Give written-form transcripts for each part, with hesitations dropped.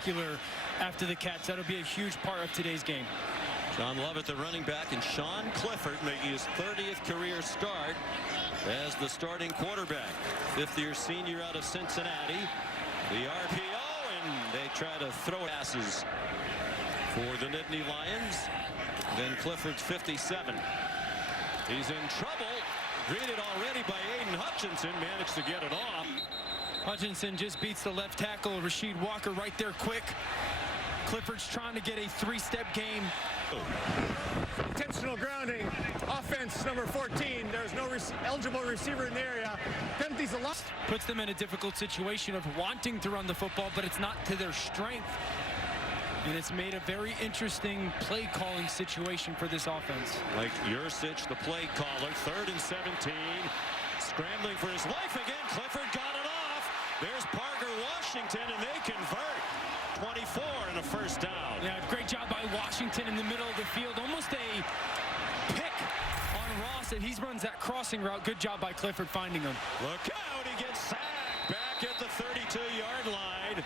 spectacular after the catch. That'll be a huge part of today's game. John Lovett, the running back, and Sean Clifford making his 30th career start as the starting quarterback. Fifth-year senior out of Cincinnati. The RPO, and they try to throw passes for the Nittany Lions. Then Clifford's 57. He's in trouble. Greeted already by Aiden Hutchinson. Managed to get it off. Hutchinson just beats the left tackle, Rasheed Walker, right there quick. Clifford's trying to get a three-step game. Intentional grounding. Offense number 14. There's no eligible receiver in the area. Penalties a lot. Puts them in a difficult situation of wanting to run the football, but it's not to their strength. And it's made a very interesting play calling situation for this offense. Like Yursich, the play caller, 3rd and 17. Scrambling for his life again. Clifford got it off. There's Parker Washington, and they convert. 24 and a first down. Yeah, great job by Washington in the middle of the field. Almost a pick on Ross, and he runs that crossing route. Good job by Clifford finding him. Look out, he gets sacked back at the 32-yard line.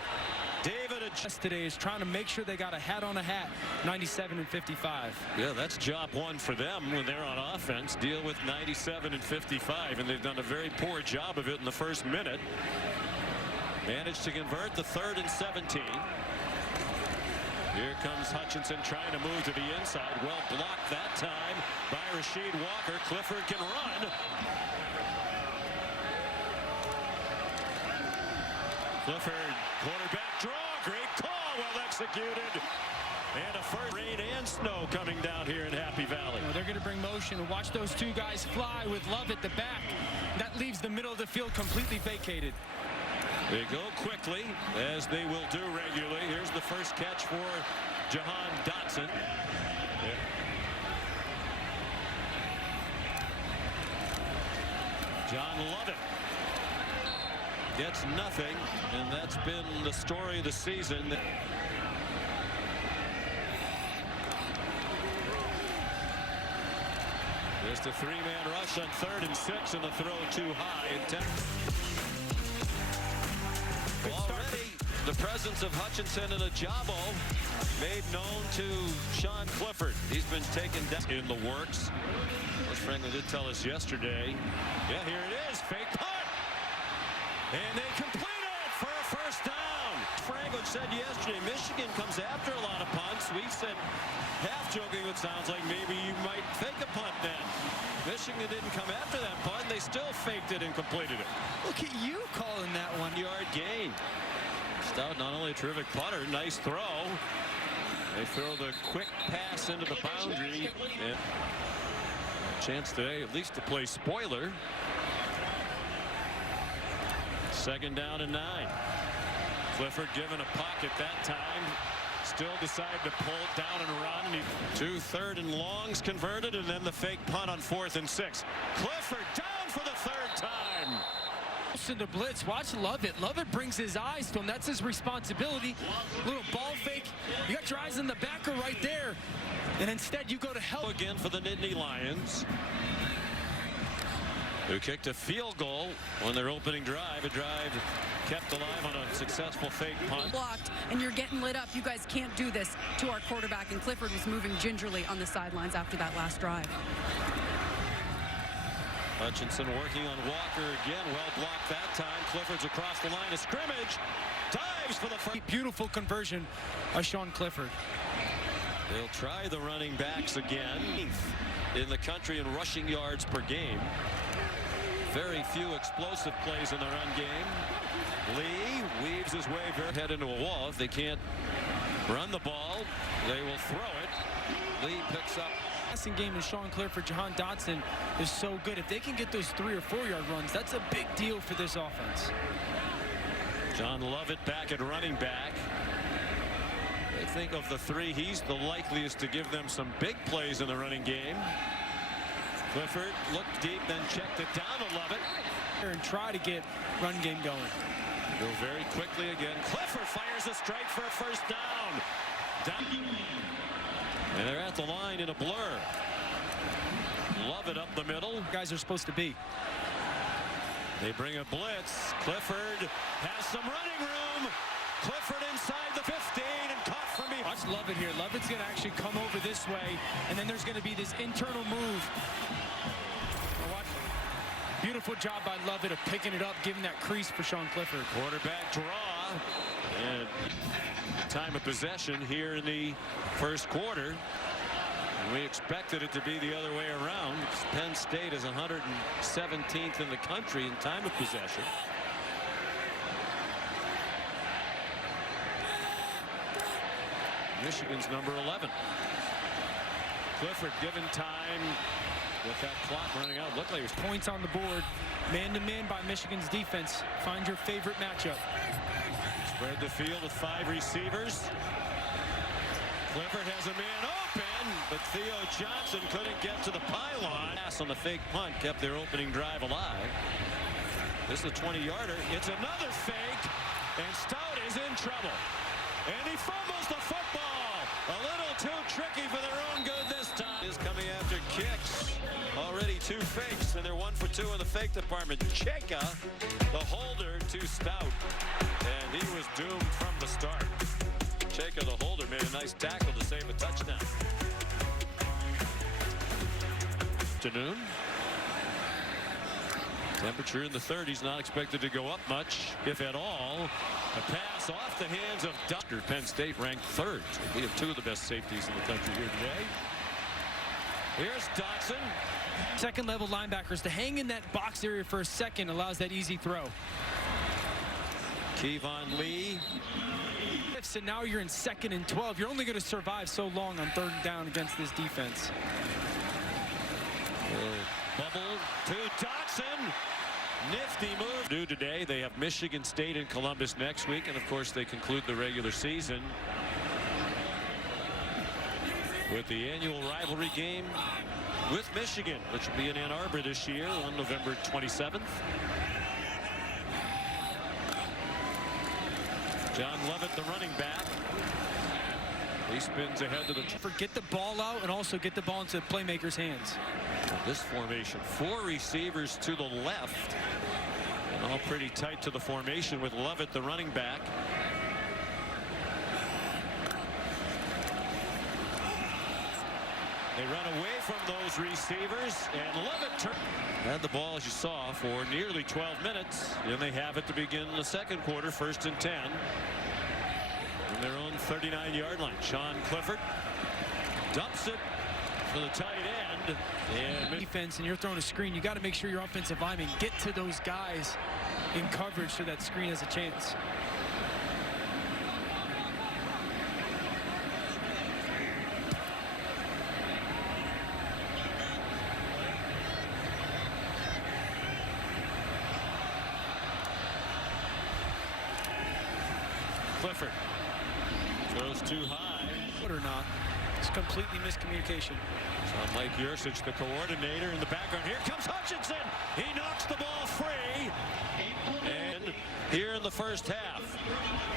David adjusts today is trying to make sure they got a hat on a hat, 97 and 55. Yeah, that's job one for them when they're on offense. Deal with 97 and 55, and they've done a very poor job of it in the first minute. Managed to convert the 3rd and 17. Here comes Hutchinson trying to move to the inside. Well blocked that time by Rasheed Walker. Clifford can run. Clifford, quarterback draw. Great call, well executed. And a first rain and snow coming down here in Happy Valley. Well, they're going to bring motion and watch those two guys fly with Love at the back. That leaves the middle of the field completely vacated. They go quickly, as they will do regularly. Here's the first catch for Jahan Dotson. Yeah. John Lovett gets nothing, and that's been the story of the season. Just a three-man rush on 3rd and 6, and the throw too high. Already, the presence of Hutchinson and Ajabo made known to Sean Clifford. He's been taken down in the works. As Franklin did tell us yesterday. Yeah, here it is. Fake punt. And they complete it for a first down. Franklin said yesterday, Michigan comes after a lot of punts. We said, half joking, it sounds like maybe you might fake a punt then. Michigan didn't come after that punt. They still faked it and completed it. Look at you calling that 1-yard gain. Stout, not only a terrific punter, nice throw. They throw the quick pass into the boundary. And chance today at least to play spoiler. 2nd down and 9. Clifford given a pocket that time. Still decided to pull it down and run. 2 3rd and longs converted, and then the fake punt on 4th and 6. Clifford down for the 3rd time. Into blitz. Watch Lovett. Lovett brings his eyes to him. That's his responsibility. Little ball fake. You got your eyes in the backer right there. And instead you go to help. Again for the Nittany Lions, who kicked a field goal on their opening drive. A drive kept alive on a successful fake punt. Blocked, and you're getting lit up. You guys can't do this to our quarterback. And Clifford was moving gingerly on the sidelines after that last drive. Hutchinson working on Walker again. Well blocked that time. Clifford's across the line of scrimmage. Dives for the first. Beautiful conversion of Sean Clifford. They'll try the running backs again. In the country in rushing yards per game. Very few explosive plays in the run game. Lee weaves his way head into a wall. If they can't run the ball, they will throw it. Lee picks up. Passing game in Sean Clifford, Jahan Dotson is so good. If they can get those 3- or 4-yard runs, that's a big deal for this offense. John Lovett back at running back. They think of the 3, he's the likeliest to give them some big plays in the running game. Clifford looked deep, then checked it down to Lovett. And try to get run game going. Go very quickly again. Clifford fires a strike for a first down. And they're at the line in a blur. Lovett up the middle. Guys are supposed to be. They bring a blitz. Clifford has some running room. Clifford inside the 50. Watch Lovett here. Lovett's going to actually come over this way, and then there's going to be this internal move. Watch. Beautiful job by Lovett of picking it up, giving that crease for Sean Clifford. Quarterback draw. And time of possession here in the first quarter. And we expected it to be the other way around. Penn State is 117th in the country in time of possession. Michigan's number 11. Clifford given time with that clock running out. Looked like it was Points on the board. Man-to-man by Michigan's defense. Find your favorite matchup. Spread the field with 5 receivers. Clifford has a man open, but Theo Johnson couldn't get to the pylon. Pass on the fake punt kept their opening drive alive. This is a 20-yarder. It's another fake, and Stout is in trouble. And he fumbles the football. A little too tricky for their own good this time. Is coming after kicks. Already 2 fakes, and they're 1 for 2 in the fake department. Cheka, the holder to Stout. And he was doomed from the start. Cheka, the holder, made a nice tackle to save a touchdown. Afternoon. Temperature in the 30s, not expected to go up much, if at all. A pass off the hands of Dr. Penn State ranked 3rd. So we have 2 of the best safeties in the country here today. Here's Dotson. Second level linebackers to hang in that box area for a second allows that easy throw. Kevon Lee. So now you're in 2nd and 12. You're only going to survive so long on 3rd and down against this defense. Bubble to Dotson. Nifty move. Due today, they have Michigan State and Columbus next week, and of course they conclude the regular season with the annual rivalry game with Michigan, which will be in Ann Arbor this year on November 27th. John Lovett, the running back. He spins ahead to the... Get the ball out and also get the ball into the playmaker's hands. This formation, 4 receivers to the left. And all pretty tight to the formation with Lovett, the running back. They run away from those receivers, and Lovett had the ball, as you saw, for nearly 12 minutes. And they have it to begin the second quarter, 1st and 10. In their own 39-yard line. Sean Clifford dumps it for the tight end. And defense, and you're throwing a screen, you got to make sure your offensive linemen get to those guys in coverage so that screen has a chance. Clifford throws too high. Or not. It's completely miscommunication. So Mike Yursich, the coordinator, in the background. Here comes Hutchinson. He knocks the ball free. And here in the first half.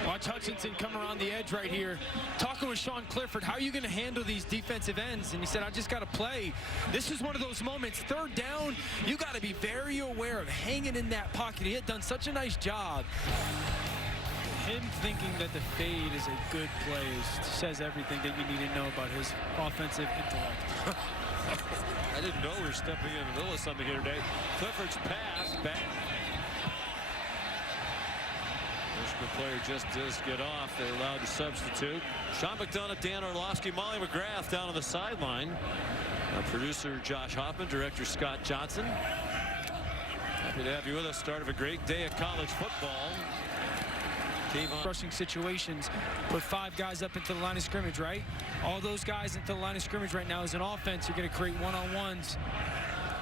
Watch Hutchinson come around the edge right here. Talking with Sean Clifford, how are you going to handle these defensive ends? And he said, I just got to play. This is one of those moments. 3rd down, you got to be very aware of hanging in that pocket. He had done such a nice job. Him thinking that the fade is a good play says everything that you need to know about his offensive intellect. I didn't know we were stepping in the middle of something here today. Clifford's pass back. Michigan player just does get off. They're allowed to substitute. Sean McDonough, Dan Orlovsky, Molly McGrath down on the sideline. Our producer Josh Hoffman, director Scott Johnson. Happy to have you with us. Start of a great day of college football. Rushing situations, put 5 guys up into the line of scrimmage, right? All those guys into the line of scrimmage right now is an offense. You're going to create one-on-ones.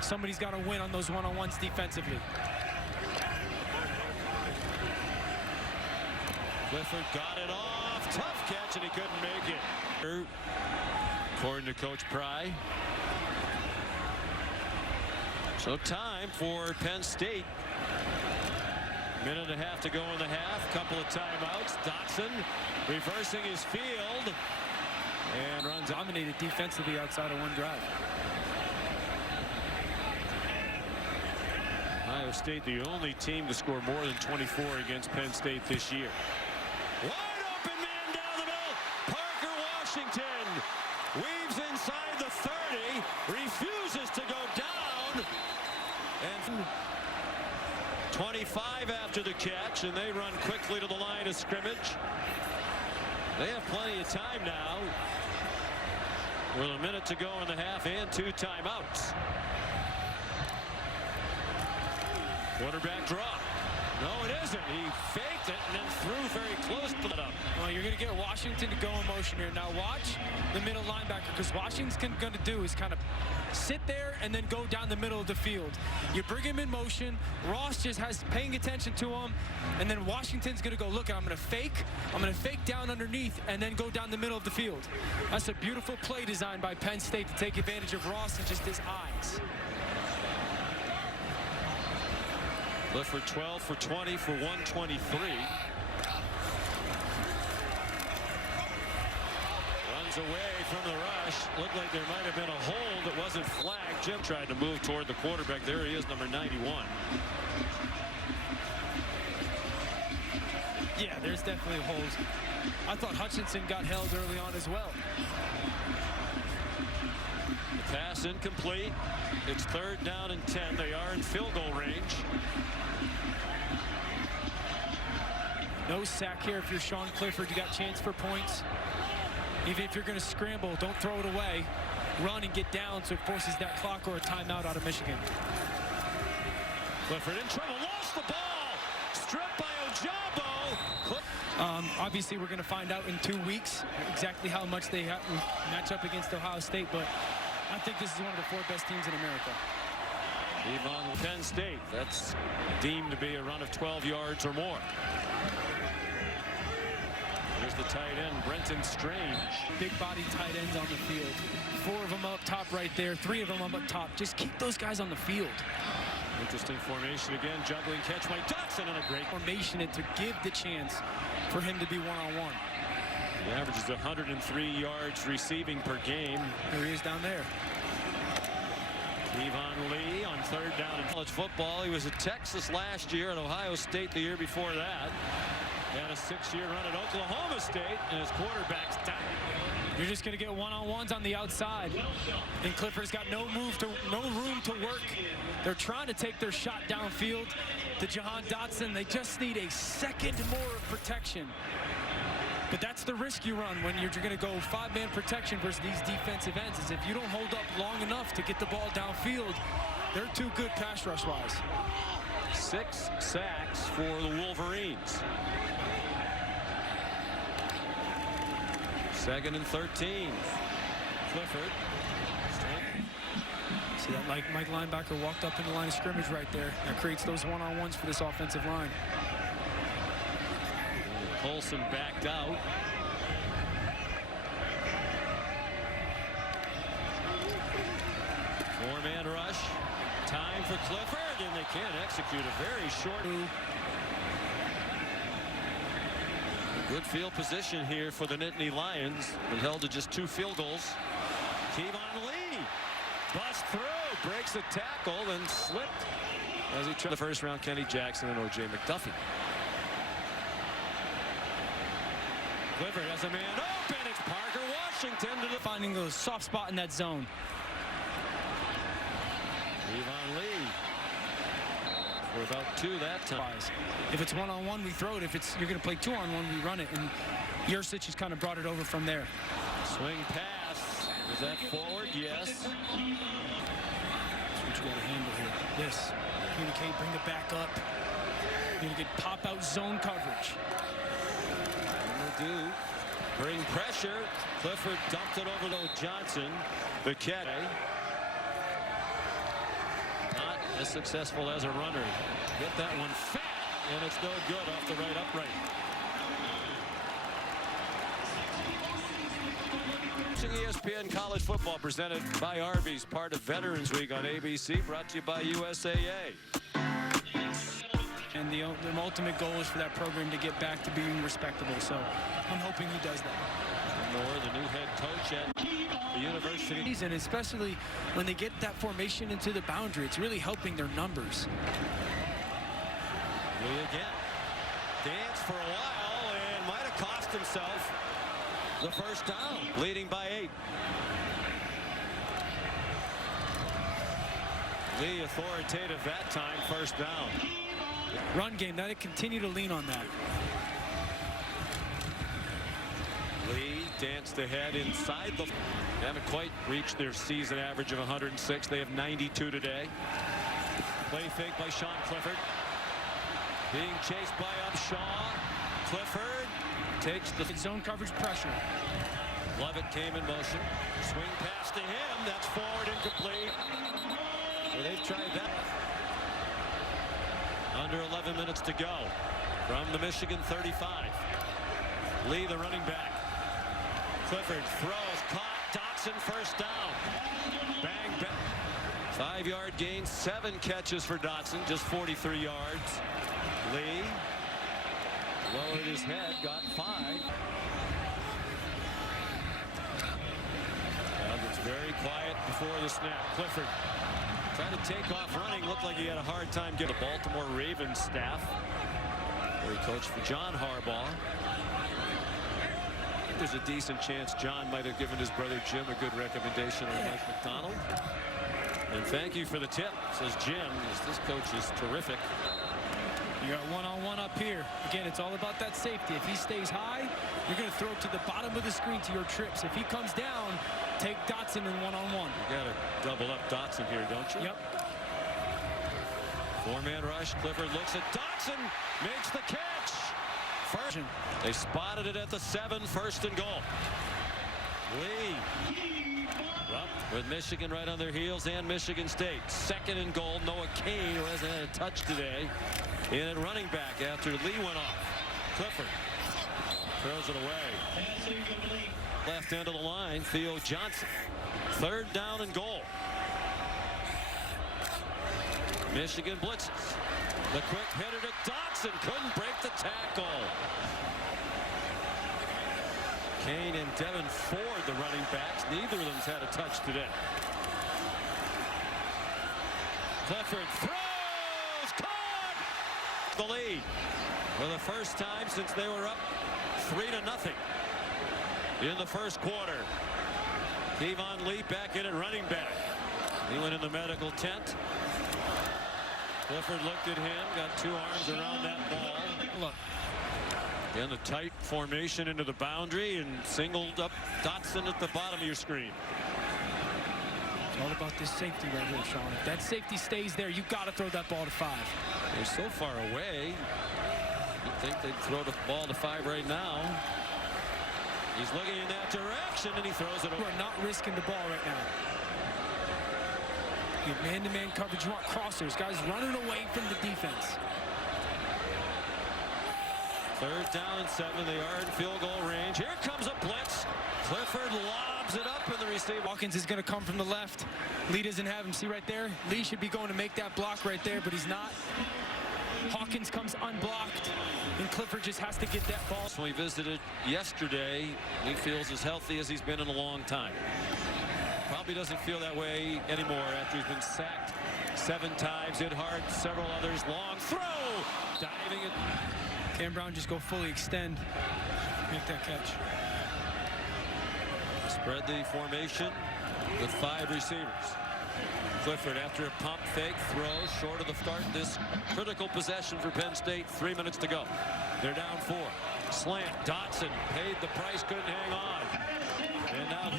Somebody's got to win on those one-on-ones defensively. Clifford got it off. Tough catch, and he couldn't make it. According to Coach Pry. So time for Penn State. Minute and a half to go in the half. Couple of timeouts. Dotson reversing his field and runs. Dominated defensively outside of one drive. Ohio State, the only team to score more than 24 against Penn State this year. Wide open man down the middle. Parker catch, and they run quickly to the line of scrimmage. They have plenty of time now with a minute to go in the half and 2 timeouts. Quarterback draw. No, it isn't. He faked it and then threw very close to it up. Well, you're going to get Washington to go in motion here. Now watch the middle linebacker, because Washington's going to do is kind of sit there and then go down the middle of the field. You bring him in motion. Ross just has paying attention to him, and then Washington's going to go, look, I'm going to fake down underneath and then go down the middle of the field. That's a beautiful play designed by Penn State to take advantage of Ross and just his eyes. Clifford 12 for 20 for 123. Runs away from the rush. Looked like there might have been a hold that wasn't flagged. Jim tried to move toward the quarterback. There he is, number 91. Yeah, there's definitely holes. I thought Hutchinson got held early on as well. The pass incomplete. It's 3rd down and 10. They are in field goal range. No sack here if you're Sean Clifford. You got chance for points. Even if you're going to scramble, don't throw it away. Run and get down so it forces that clock or a timeout out of Michigan. Clifford in trouble. Lost the ball. Stripped by Ojabo. Obviously, we're going to find out in 2 weeks exactly how much they match up against Ohio State, but I think this is one of the 4 best teams in America. Even Penn State, that's deemed to be a run of 12 yards or more. Here's the tight end, Brenton Strange. Big body tight ends on the field. 4 of them up top right there, 3 of them up top. Just keep those guys on the field. Interesting formation again, juggling catch by Dotson, and a great formation and to give the chance for him to be one-on-one. He averages 103 yards receiving per game. There he is down there. Devon Lee on 3rd down in college football. He was at Texas last year, at Ohio State the year before that. He had a 6-year run at Oklahoma State, and his quarterback's down. You're just going to get one-on-ones on the outside, and Clifford's got no room to work. They're trying to take their shot downfield to Jahan Dotson. They just need a second more of protection. But that's the risk you run when you're going to go 5-man protection versus these defensive ends, is if you don't hold up long enough to get the ball downfield, they're too good pass rush-wise. 6 sacks for the Wolverines. 2nd and 13. Clifford. See that Mike linebacker walked up in the line of scrimmage right there. That creates those one-on-ones for this offensive line. Colson backed out. Four-man rush. Time for Clifford, and they can't execute a very short. Good field position here for the Nittany Lions. Been held to just 2 field goals. Kevon Lee busts through, breaks a tackle, and slipped as he tried the 1st round. Kenny Jackson and O.J. McDuffie. Clifford has a man open. It's Parker Washington to the finding the soft spot in that zone. Devon Lee for about 2 that time. If it's one-on-one, we throw it. If you're going to play 2-on-1, we run it. And Yurcich has kind of brought it over from there. Swing pass. Is that forward? Yes. That's what you got to handle here. This. Communicate, bring it back up. You're going to get pop-out zone coverage. Do bring pressure. Clifford dumped it over to Johnson. The catch. Not as successful as a runner. Get that one fat, and it's no good off the right upright. ESPN College Football presented by Arby's, part of Veterans Week on ABC, brought to you by USAA. And the ultimate goal is for that program to get back to being respectable. So I'm hoping he does that. Moore, the new head coach at the university. And especially when they get that formation into the boundary, it's really helping their numbers. Lee again. Danced for a while and might have cost himself the 1st down. Leading by 8. Lee authoritative that time, 1st down. Run game, now they continue to lean on that. Lee danced ahead inside the. They haven't quite reached their season average of 106. They have 92 today. Play fake by Sean Clifford. Being chased by Upshaw. Clifford takes the Zone coverage pressure. Lovett came in motion. Swing pass to him. That's forward, incomplete. Well, they've tried that. Under 11 minutes to go from the Michigan 35. Lee, the running back. Clifford throws, caught. Dotson first down. Bang, bang. 5-yard gain, 7 catches for Dotson, just 43 yards. Lee lowered his head, got 5. Well, it's very quiet before the snap. Clifford trying to take off running. Looked like he had a hard time getting the Baltimore Ravens staff, where he coached for John Harbaugh. There's a decent chance John might have given his brother Jim a good recommendation on Mike McDonald. And thank you for the tip, says Jim. This coach is terrific. You got one-on-one up here. Again, it's all about that safety. If he stays high, you're going to throw it to the bottom of the screen to your trips. If he comes down, take Dotson in one-on-one. You got to double up Dotson here, don't you? Yep. 4-man rush. Clifford looks at Dotson, makes the catch. First, they spotted it at the 7, first and goal. Lee with Michigan right on their heels, and Michigan State. 2nd and goal. Noah Kane, who hasn't had a touch today, in at running back after Lee went off. Clifford throws it away. Left end of the line, Theo Johnson. 3rd down and goal. Michigan blitzes. The quick hitter to Dotson, couldn't break the tackle. Kane and Devin Ford, the running backs. Neither of them's had a touch today. Clifford throws, caught! The lead for the first time since they were up 3-0 in the first quarter. Kevon Lee back in at running back. He went in the medical tent. Clifford looked at him, got 2 arms around that ball. Look. In the tight formation into the boundary and singled up Dotson at the bottom of your screen. It's all about this safety right here, Sean. If that safety stays there, you got to throw that ball to 5. They're so far away. You'd think they'd throw the ball to 5 right now. He's looking in that direction and he throws it away. We're not risking the ball right now. You have man-to-man coverage. You want crossers. Guys running away from the defense. 3rd down and 7. They are in field goal range. Here comes a blitz. Clifford lobs it up and the receiver. Hawkins is going to come from the left. Lee doesn't have him. See right there? Lee should be going to make that block right there, but he's not. Hawkins comes unblocked, and Clifford just has to get that ball. When we visited yesterday, he feels as healthy as he's been in a long time. Probably doesn't feel that way anymore after he's been sacked 7 times, hit hard, several others. Long throw, diving it. Cam Brown just go fully extend, make that catch. Spread the formation with 5 receivers. Clifford, after a pump fake, throws short of the start. This critical possession for Penn State. 3 minutes to go. They're down 4. Slant. Dotson paid the price, couldn't hang on. And now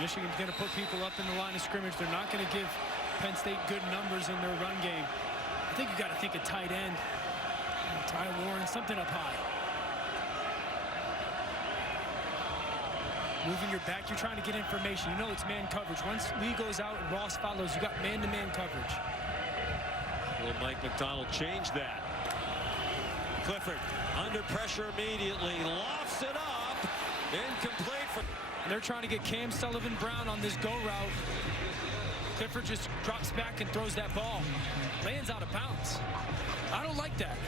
Michigan's going to put people up in the line of scrimmage. They're not going to give Penn State good numbers in their run game. I think you got to think a tight end. Ty Warren, something up high. Moving your back, you're trying to get information. You know it's man coverage. Once Lee goes out and Ross follows, you got man-to-man coverage. Will Mike McDonald change that? Clifford under pressure immediately, lofts it up, incomplete. They're trying to get Cam Sullivan-Brown on this go route. Clifford just drops back and throws that ball. Lands out of bounds. I don't like that.